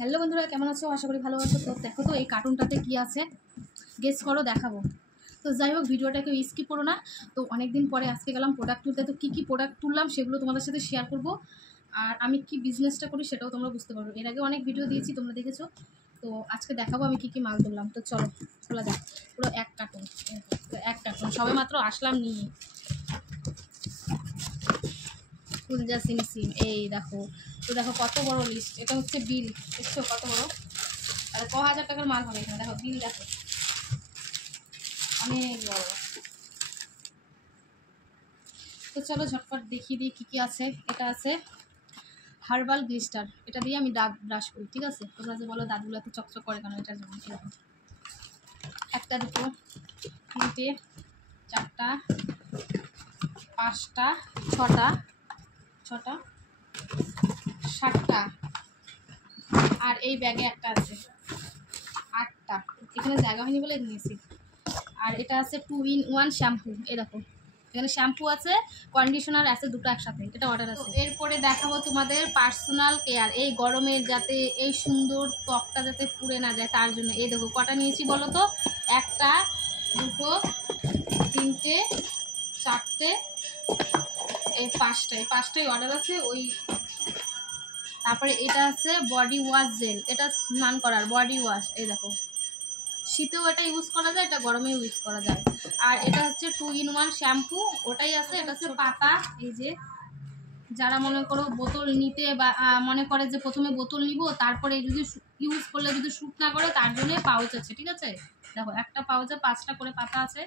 Hello বন্ধুরা, কেমন আছো? আশা করি ভালো আছো। তো দেখো তো এই কার্টুনটাতে কি আছে, গেস করো, দেখাবো। তো যাই হোক, ভিডিওটা কেউ স্কিপ করো না। তো অনেকদিন পরে আজকে গেলাম প্রোডাক্ট তুলতে। তো কী প্রোডাক্ট তুললাম সেগুলো তোমাদের সাথে শেয়ার করব। আর আমি কি বিজনেসটা করি সেটাও তোমরা বুঝতে পারবে। এর আগে অনেক ভিডিও দিয়েছি, তোমরা দেখেছো। তো আজকে দেখাবো আমি কী মাল তুললাম। তো চলো খোলা যাক। পুরো এক কার্টুন, তো এক কার্টুন সবে মাত্র আসলাম নিয়ে। ফুলজা সিম এই দেখো। তো দেখো কত বড় লিস্ট, এটা হচ্ছে বিল। দেখছো কত বড়, আর ক হাজার টাকার মাল হবে এখানে। দেখো বিল দেখো, অনেক বড়। তো চলো ঝটপট দেখিয়ে দিই কী কী আছে। এটা আছে হার্বাল গ্লিস্টার, এটা দিয়ে আমি দাঁত ব্রাশ করি, ঠিক আছে? তোমরা যে বলো দাঁতগুলোতে চকচক করে কেন, এটার জন্য। একটা, দুটো, তিনটে, চারটা, পাঁচটা, ছটা, 7টা। আর এই ব্যাগে একটা আছে 8টা। এখানে জায়গা হয়নি বলে নিয়েছি। আর এটা আছে 2-in-1 শ্যাম্পু। এই দেখো, এখানে শ্যাম্পু আছে, কন্ডিশনার আছে, দুটো একসাথে। এটা অর্ডার আছে। এরপরে দেখাবো তোমাদের পার্সোনাল কেয়ার। এই গরমে যাতে এই সুন্দর ত্বকটা যাতে পুড়ে না যায় তার জন্য। এই দেখো কটা নিয়েছি বলো তো। 1টা, 2টো, 3টে, 4টে, এই 5টা। এই 5টাই অর্ডার আছে। ওই তারপরে এটা আছে বডি ওয়াশ জেল, এটা স্নান করার বডি ওয়াশ। এই দেখো, শীতেও এটা ইউজ করা যায়, এটা গরমেও ইউজ করা যায়। আর এটা হচ্ছে 2-in-1 শ্যাম্পু, ওটাই আছে। এটা হচ্ছে পাতা। এই যে যারা মনে করো বোতল নিতে বা মনে করে যে প্রথমে বোতল নিব, তারপরে যদি ইউজ করলে যদি শ্যুট না করে, তার জন্য পাউচ আছে, ঠিক আছে? দেখো একটা পাউচে 5টা করে পাতা আছে।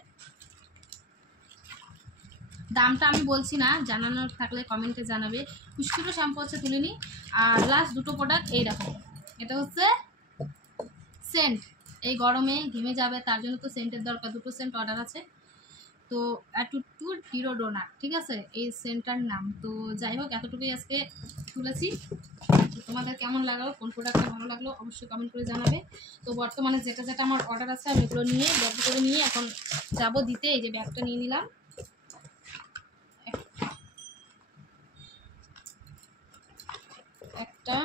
দামটা আমি বলছি না, জানানোর থাকলে কমেন্টে জানাবে। খুশকিরও শ্যাম্পু হচ্ছে তুলিনি। আর লাস্ট দুটো প্রোডাক্ট এই দেখো, এটা হচ্ছে সেন্ট। এই গরমে ঘেমে যাবে তার জন্য তো সেন্টের দরকার। দুটো সেন্ট অর্ডার আছে। তো অ্যাটিটিউড ডিওডোরেন্ট, ঠিক আছে এই সেন্টার নাম। তো যাই হোক, এতটুকুই আজকে তুলেছি। তোমাদের কেমন লাগলো, কোন প্রোডাক্টটা ভালো লাগলো অবশ্যই কমেন্ট করে জানাবে। তো বর্তমানে যেটা যেটা আমার অর্ডার আছে আমি এগুলো নিয়ে ব্যাগ করে নিয়ে এখন যাব দিতে। এই যে ব্যাগটা নিয়ে নিলাম। একটা,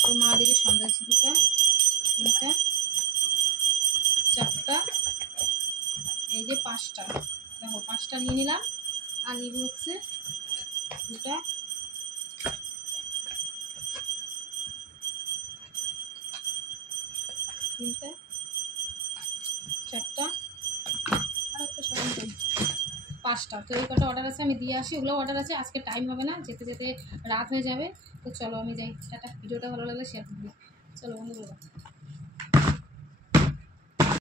তোর মা দেখে সন্ধ্যা আছে, 2টা, 3টা, 4টা, এই যে 5টা। দেখো 5টা নিয়ে নিলাম। আর নিব হচ্ছে 2টা, 3টা, 4টা, আর একটা সাবান করি, 5টা। তো এই কটা অর্ডার আছে, আমি দিয়ে আসি। ওগুলো অর্ডার আছে, আজকে টাইম হবে না, যেতে যেতে রাত হয়ে যাবে। তো চলো আমি যাই, টাটা। ভিডিওটা ভালো লাগলে শেয়ার করবি। চলো বন্ধু।